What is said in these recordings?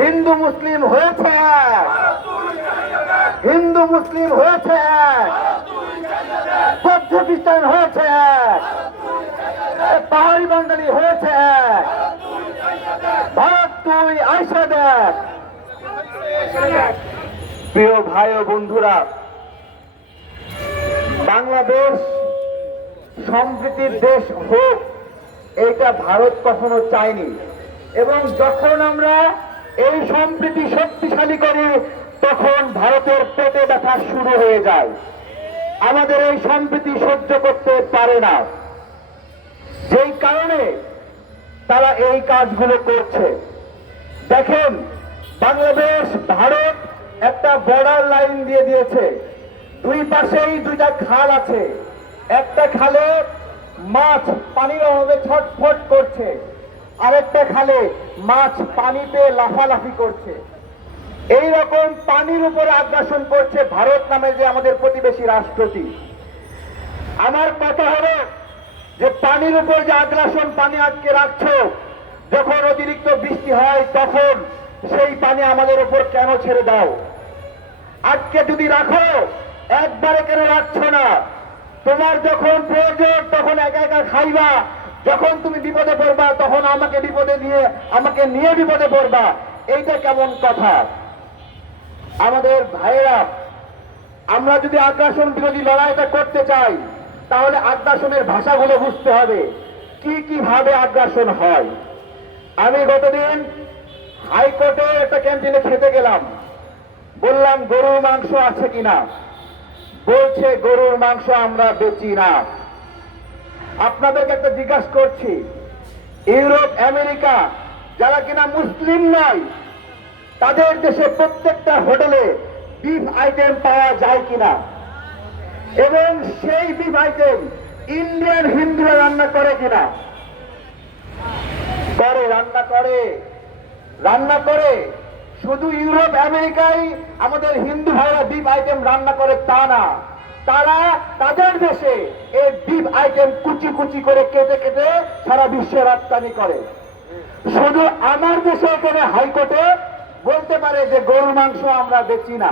হিন্দু মুসলিম হয়েছে। হিন্দু মুসলিম হয়েছে। বৌদ্ধ খ্রিস্টান হয়েছে পাহাড়ি বাঙালি হয়েছে। ভারত তুই আইসা দেখ। প্রিয় ভাই ও বন্ধুরা, বাংলাদেশ সম্প্রীতির দেশ হোক এটা ভারত কখনো চায়নি। এবং যখন আমরা এই সম্প্রীতি শক্তিশালী করি, তখন ভারতের পেটে ব্যথা শুরু হয়ে যায়। আমাদের এই সম্প্রীতি সহ্য করতে পারে না। যেই কারণে তারা এই কাজগুলো করছে। দেখেন, বাংলাদেশ, ভারত একটা বর্ডার লাইন দিয়ে দিয়েছে। দুই পাশেই দুইটা খাল আছে। একটা খালে মাছ পানির অভাবে ছটফট করছে। আরেকটা খালে মাছ পানিতে লাফালাফি করছে। এই রকম পানির উপরে আগ্রাসন করছে ভারত নামে যে আমাদের প্রতিবেশী রাষ্ট্রটি। আমার কথা হলো যে পানির উপর যে আগ্রাসন পানি আটকে রাখছো, যখন অতিরিক্ত বৃষ্টি হয় তখন সেই পানি আমাদের উপর কেন ছেড়ে দাও? আজকে যদি রাখো, একবারে কেন রাখছো না? তোমার যখন প্রয়োজন, তখন একা একা খাইবা যখন তুমি বিপদে পড়বা, তখন আমাকে বিপদে নিয়ে, আমাকে নিয়ে বিপদে পড়বা। এইটা কেমন কথা? আমাদের ভাইয়েরা, আমরা যদি আগ্রাসন বিরোধী লড়াইটা করতে চাই, তাহলে আগ্রাসনের ভাষাগুলো বুঝতে হবে। কি কি ভাবে আগ্রাসন হয়? আমি গতদিন হাইকোর্টে একটা ক্যান্টিনে খেতে গেলাম। বললাম, গরুর মাংস আছে কিনা? বলছে, গরুর মাংস আমরা বেচি না। আপনাদেরকে একটা জিজ্ঞাসা করছি। ইউরোপ, আমেরিকা, যারা কিনা মুসলিম নয়, তাদের দেশে প্রত্যেকটা হোটেলে বিফ আইটেম পাওয়া যায় কিনা? এবং সেই বিফ আইটেম ইন্ডিয়ান হিন্দুরা রান্না করে কিনা? করে, রান্না করে। রান্না করে। শুধু ইউরোপ আমেরিকায় আমাদের হিন্দু ভাইরা বিফ আইটেম রান্না করে তা না। তারা তাদের দেশে এই বিফ আইটেম কুচি কুচি করে কেটে কেটে সারা বিশ্বে রপ্তানি করে। শুধু আমার দেশে এখানে হাইকোর্টে বলতে পারে যে গরুর মাংস আমরা বেচি না।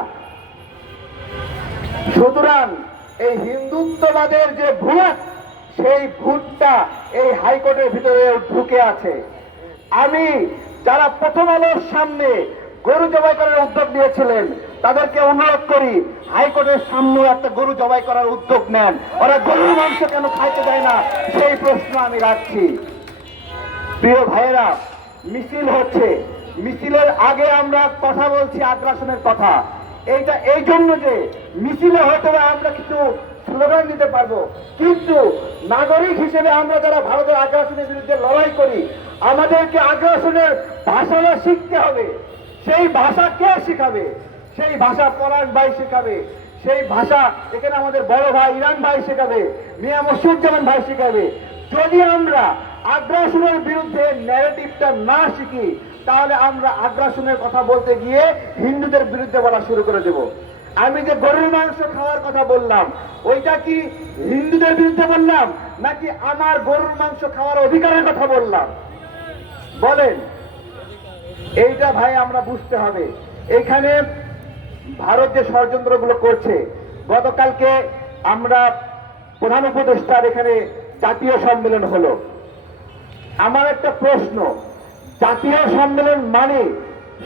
সুতরাং এই হিন্দুত্ববাদের যে ভূত, সেই ভূতটা এই হাইকোর্টের ভিতরে ঢুকে আছে। আমি যারা প্রথম আলোর সামনে গরু জবাই করার উদ্যোগ নিয়েছিলেন। তাদেরকে অনুরোধ করি, হাইকোর্টের সামনে একটা গরু জবাই করার উদ্যোগ নেন। ওরা গরুর মাংস কেন খাইতে দেয় না, সেই প্রশ্ন আমি রাখছি। প্রিয় ভাইয়েরা, মিছিল হচ্ছে। মিছিলের আগে আমরা কথা বলছি আগ্রাসনের কথা। এইটা এই জন্য যে মিছিলে হয়তো আমরা কিছু স্লোগান দিতে পারব। কিন্তু নাগরিক হিসেবে আমরা যারা ভারতের আগ্রাসনের বিরুদ্ধে লড়াই করি, আমাদেরকে আগ্রাসনের ভাষাটা শিখতে হবে। সেই ভাষা কে শিখাবে? সেই ভাষা পরাণ ভাই শেখাবে। সেই ভাষা এখানে আমাদের বড় ভাই ইরান ভাই শেখাবে, মিয়া মসুজ্জামান ভাই শেখাবে। যদি আমরা আগ্রাসনের বিরুদ্ধে ন্যারেটিভটা না শিখি, তাহলে আমরা আগ্রাসনের কথা বলতে গিয়ে হিন্দুদের বিরুদ্ধে বলা শুরু করে দেব। আমি যে গরুর মাংস খাওয়ার কথা বললাম, ওইটা কি হিন্দুদের বিরুদ্ধে বললাম, নাকি আমার গরুর মাংস খাওয়ার অধিকারের কথা বললাম? বলেন। এইটা ভাই আমরা বুঝতে হবে। এখানে ভারত যে ষড়যন্ত্রগুলো করছে, গতকালকে আমরা প্রধান উপদেষ্টার এখানে জাতীয় সম্মেলন হলো। আমার একটা প্রশ্ন, জাতীয় সম্মেলন মানে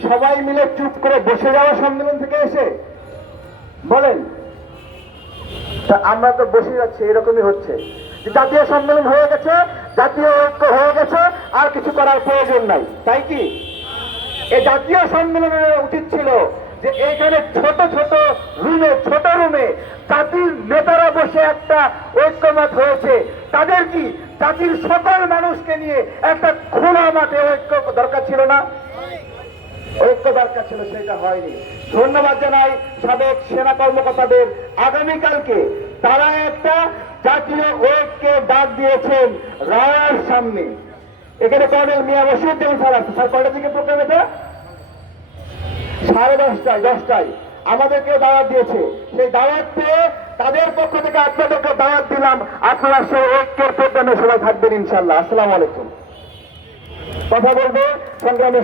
সবাই মিলে চুপ করে বসে যাওয়া সম্মেলন থেকে এসে? বলেন। তা আমরা তো বসে যাচ্ছি, এরকমই হচ্ছে। জাতীয় সম্মেলন হয়ে গেছে, জাতীয় ঐক্য হয়ে গেছে, আর কিছু করার প্রয়োজন নাই, তাই কি? এই জাতীয় সম্মেলনের উচিত ছিল যে এখানে ছোট ছোট রুমে ছোট রুমে জাতির নেতারা বসে একটা ঐক্যমত হয়েছে। তাদের কি জাতির সকল মানুষকে নিয়ে একটা খোলা মাঠে ঐক্য দরকার ছিল না? ঐক্য দরকার ছিল, সেটা হয়নি। ধন্যবাদ জানাই সাবেক সেনা কর্মকর্তাদের। আগামীকালকে তারা একটা জাতীয় ঐক্যের ডাক দিয়েছেন রায়ের সামনে। এখানে কর্নেল মিয়া বসিরুদ্দিন স্যার? আছে স্যার, কয়টা থেকে প্রোগ্রাম এটা? সাড়ে দশটায় দশটায়। আমাদেরকে দাওয়াত দিয়েছে। সেই দাওয়াত পেয়ে তাদের পক্ষ থেকে আপনাদেরকে দাওয়াত দিলাম। আপনারা সেই ঐক্যের প্রোগ্রামে সবাই থাকবেন ইনশাল্লাহ আসসালামু আলাইকুম। কথা বলব সংগ্রামে